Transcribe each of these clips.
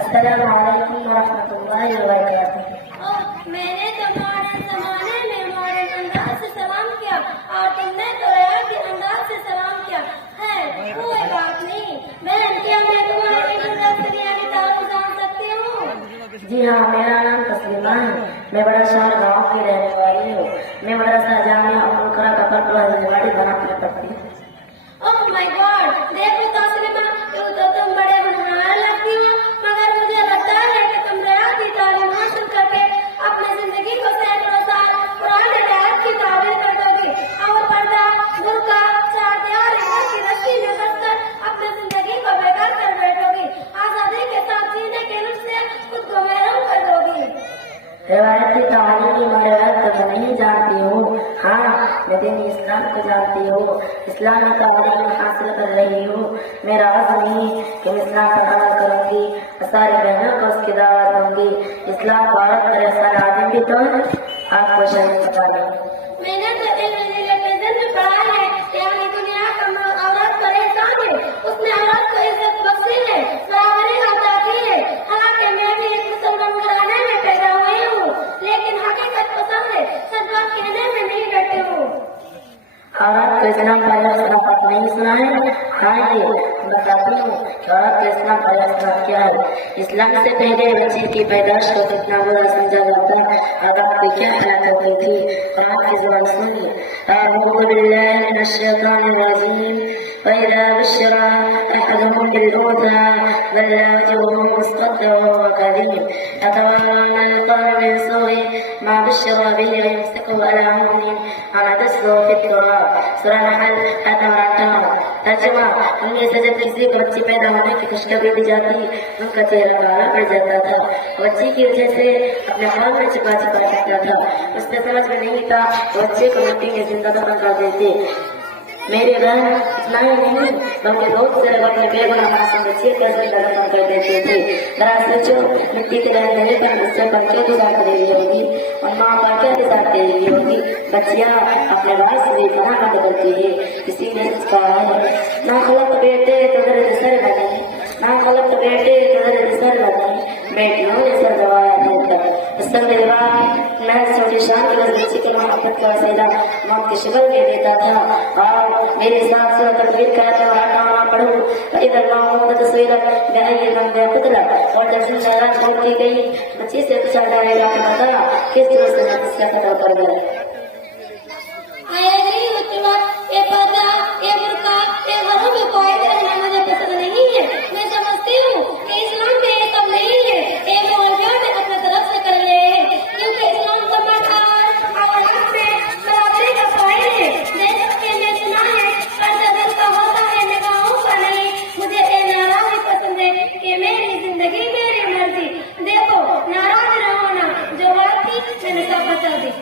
अस्सलाम वालेकुम वरहमतुल्लाहि वबरकातुहू। मैंने तो मॉडर्न जमाने में मॉडर्न अंदाज से सलाम किया और तुमने तो रया के अंदाज से सलाम किया है। कोई बात नहीं बहन, क्या मैं तुम्हारी यूनिवर्सिटी यानी तारुफ जान सकती हूँ? जी हाँ, मेरा नाम तस्लीमा है। मैं बड़ा शहर गाँव की रहने वाली हूँ। मैं मदरसा जामिया अब्दुल कलाम का परवाड़ी बनाकर पढ़ती हूँ। ओह माय गॉड, देखो तस्लीमा, तो तुम बड़े होनहार लगती हो, मगर मुझे लगता है कि तुम रया की तालीम हासिल करके अपनी जिंदगी को सैकड़ों साल पुराने दौर की ताबीर कर दोगी और पर्दा बुर्का चार दीवारी की रस्सी में कसकर अपनी जिंदगी को बेकार कर बैठोगी। आजादी के साथ जीने के लुत्फ से खुद को महरूम कर दोगी। रिवायती तालीमी मदरसा तो नहीं जानती हूँ। हाँ, मैं दीन इस्लाम को जानती हूँ। इस्लामी तालीम हासिल कर रही हूँ। मेरा आज़म नहीं कि मैं इस्लाम पर अमल करूँगी, सारी बहनों को उसकी दावत दूंगी। इस्लाम को औरत पर ऐसा आदमी भी तो है, आपको शरीर पता नहीं। मैंने तो टेलीविजन में पढ़ा है, यानी दुनिया का औरत पर एहसान है, उसने औरत को इज्जत बख्शी है, बराबरी अता की है। हालांकि मैं भी एक मुसलमान घराने में पैदा हुई हूँ, लेकिन हकीकत पसंद है, सच बात कहने में नहीं डरती हूँ। औरत को इस्लाम पर नहीं सुना है? हाँ जी, बताती हूँ कि औरत को इस्लाम पर क्या है। इस्लाम से पहले बच्चे की पैदाइश को कितना बुरा समझा जाता और आपको क्या हालत होती थी। कुरान की ज़ुबान सुनिए। अऊज़ु बिल्लाहि मिनश शैतानिर रजीम। वइज़ा बुश्शिरा अहदुहुम बिल-उन्सा ज़ल्ला वजहुहु मुस्वद्दन वहुव कज़ीम यतवल्ला मन कान मिन सूइ मा बुश्शिरा बिहि यमसिकु अला हुनिन अनदस्सु फित-तुराब। सूरह नहल आयत नंबर 58। तर्जुमा, उनमें से जब किसी को बच्ची पैदा होने की खुशखबरी दी जाती, उनका चेहरा काला पड़ जाता था। बच्ची की वजह से अपने हाल में छिपा सकता था। उसने समझ में नहीं था, बच्चे को मिट्टी में जिंदा दफन कर देते। मेरे बहन इतना ही नहीं बल्कि बहुत से लोग अपने बेगुनाह मासूम बच्चे कैसे दफन कर देते थे। जरा सोचो, मिट्टी के रहने पर बच्चे पर क्या गुजार कर रही होगी और माँ पर क्या गुजार दे रही होगी। बच्चियाँ अपने भाई से भी पनाह बदलती है। किसी ने कहा है, ना खलक बेटे तो दर्द सर बने, ना खलक बेटे तो दर्द सर बने, बेटियों ने सर दबाया देकर। मैं छोटे शान की बच्ची के मोहब्बत का वसीला मौत की शक्ल दे देता था और मेरे साथ साथ तकबीर करते और हटाना पढ़ूं इधर मामूद तस्वीर गहरी रंग पुतला और जब जिंदा छोड़ दी गई बच्ची से पूछा जाएगा कि बता किस तरह से मैं इसका कत्ल कर गया। ये पर्दा, ये बुर्का, ये घरों में कोई रहना मुझे पसंद नहीं है। मैं समझती हूँ कि इस्लाम में ये सब नहीं है, ये मौलवियों ने अपने तरफ से कर लिए हैं, क्योंकि इस्लाम का मकान और हक में बराबरी का कायल है। जैसा कि मैं सुना है, पर्दा दिल का होता है, निगाहों का नहीं। मुझे ये नाराज पसंद है कि मेरी जिंदगी मेरी मर्जी। देखो, नाराज रहो ना, जो बात थी मैंने सब बता दी।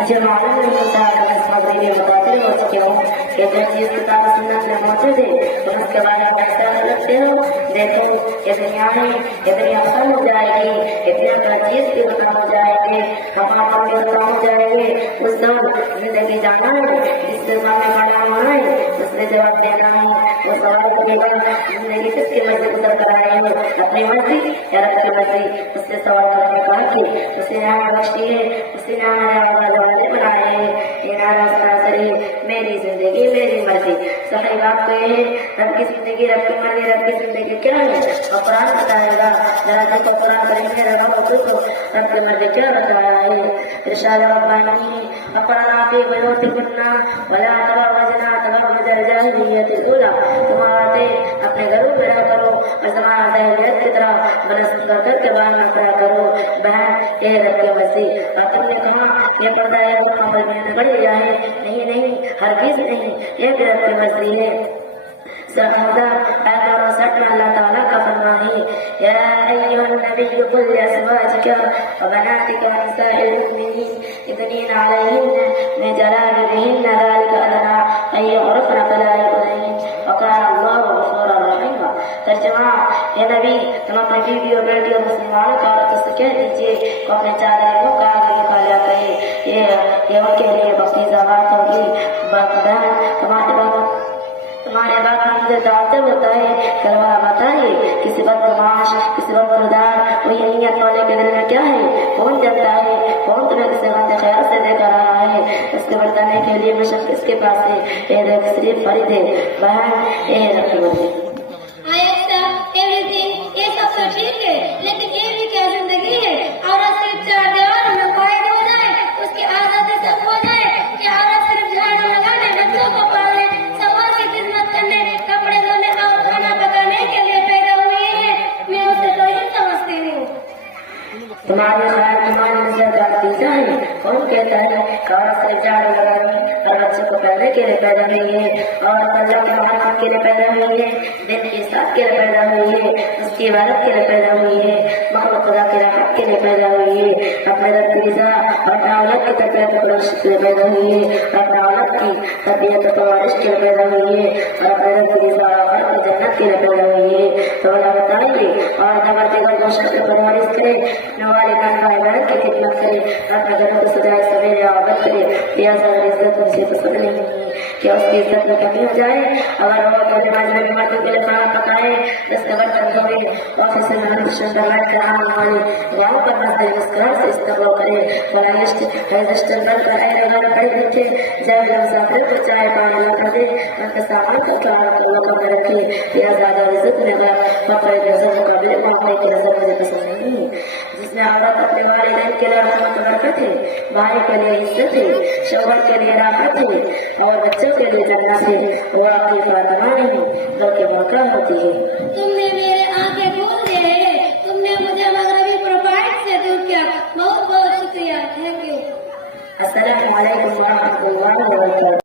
मुझे मालूम नहीं होता मैं मुताबिर हो चुके हूँ कि जो चीज किताब सुन्नत में मौजूद है तो उसके बारे में फैसला करते हो। देखो, ये दुनिया खत्म हो जाएगी, इतने बड़ा चीज भी खत्म हो जाएंगे, हम भी खत्म हो जाएंगे। उस समय जिंदगी जाना है, जिससे सामने खड़ा होना है, उसने जवाब देना है। वो सवाल करेगा, जिंदगी किसकी मर्जी उतर कर आए हो, अपनी मर्जी या रब की मर्जी। उससे सवाल करने का कि उसे यहाँ बख्शी है, उसे यहाँ बनाए ये नारा सरासरी मेरी जिंदगी मेरी मर्जी। सही बात तो ये है, रब की जिंदगी रब की मर्जी, रब की जिंदगी क्या है और कुरान बताएगा। जरा देखो कुरान करीम को रब की मर्जी क्या बताया है। इरशाद रब्बानी अपरानाती बयोतिकुन्ना वला तबवजना तबवजल जाहिलियतिल ऊला। तुम्हारे अपने घरों में रहा करो और जमाना जाहिलियत की तरह बनस्बत करके बाहर न करा करो। बहन, ये रब की मर्जी। और तुमने कहा ये पर्दा है वो कमर में बढ़ जाए, नहीं, हरगिज़ नहीं, ये रब की मर्जी है। अल्लाह ताला का फरमान है, या अय्युहन नबिय्यु कुल लिअज़वाजिका व बनातिका व निसाइल मुमिनीन युदनीना अलैहिन्ना मिन जलाबिबिहिन्ना ज़ालिका अदना अन युअरफ़ना फला युज़ैन व काना अल्लाहु गफ़ूरन रहीमा। तर्जुमा, ये नबी तुम अपनी बीवी और बेटी और मुसलमानों का औरतों से कह दीजिए कि अपने चादर को आगे निकाल लिया करें। ये उनके लिए बख्शीदा बात होगी। तुम्हारे बात अंदर ताजब होता है। करवा बताइए किसी बदमाश किसी बदमाश वही नियत वाले के दिल में क्या है कौन जानता है। कौन तुम्हें किसी गंदे ख्याल से देख रहा है। उसके बरताने के लिए मशक किसके पास है। ये देख सिर्फ फरीद है बहन ये रखी एवरीथिंग ये सब तो ठीक है, लेकिन ये भी क्या जिंदगी है। औरत सिर्फ चार दीवारों में कैद हो जाए, उसकी आजादी से खो जाए कि औरत सिर्फ झाड़ू लगाने बच्चों को पालने समाज की खिदमत करने कपड़े धोने और खाना पकाने के लिए पैदा हुई है। मैं उसे तो ही समझती हूँ। तुम्हारे ख्याल तुम्हारी नजर का नतीजा है। कौन कहता है औरत सिर्फ झाड़ू लगाने और बच्चों को पढ़ने के लिए पैदा हुई है। और अल्लाह के मोहब्बत के लिए पैदा हुई है। दिन के साथ के लिए पैदा हुई है। उसकी इबादत के लिए पैदा हुई है। मखलूक खुदा की राहत के लिए पैदा हुई है। अपने रब की रज़ा और अपने औलाद की तरबियत और परवरिश के लिए पैदा हुई है। अपने औलाद की तरबियत और परवरिश के लिए पैदा हुई है। और अपने रब की रज़ा और अपनी जन्नत के लिए पैदा हुई है। तो अल्लाह बताएंगे और नबरते का कोशिश की परवरिश करे नवाले भाई बहन की खिदमत करे अपने घरों को सजाए सवेरे आबाद करे। प्याज और इज्जत उनसे पसंद नहीं है क्या उसकी इज्जत में कमी हो जाए। अगर वो अपने माजूर मर्दों के लिए खाना पकाए इसके बर्तन धोए ऑफिस में बैठ कर आम वाले गाँव पर नजर मुस्कुराहट से इस्तेमाल करे। रजिस्टर बनकर आए घर खड़े बैठे जब मुसाफिर को चाय पानी ला कर दे उनके सामने को लोगों में रखे। या ज्यादा इज्जत में मुकाबले मामले की नजर मुझे पसंद नहीं है। जिसमें औरत अपने वालिदैन के लिए रहमत बरकत है, भाई के लिए इज्जत है, शौहर के लिए राहत है और बच्चों के लिए जन्नत है। वो आपकी फातिमा नहीं बल्कि मौका होती है। तुमने मेरे आंखें खोल दिए हैं, तुमने मुझे मगरबी प्रोफाइल से दूर किया। बहुत बहुत शुक्रिया। Thank you. अस्सलामु अलैकुम व रहमतुल्लाहि व बरकातहू।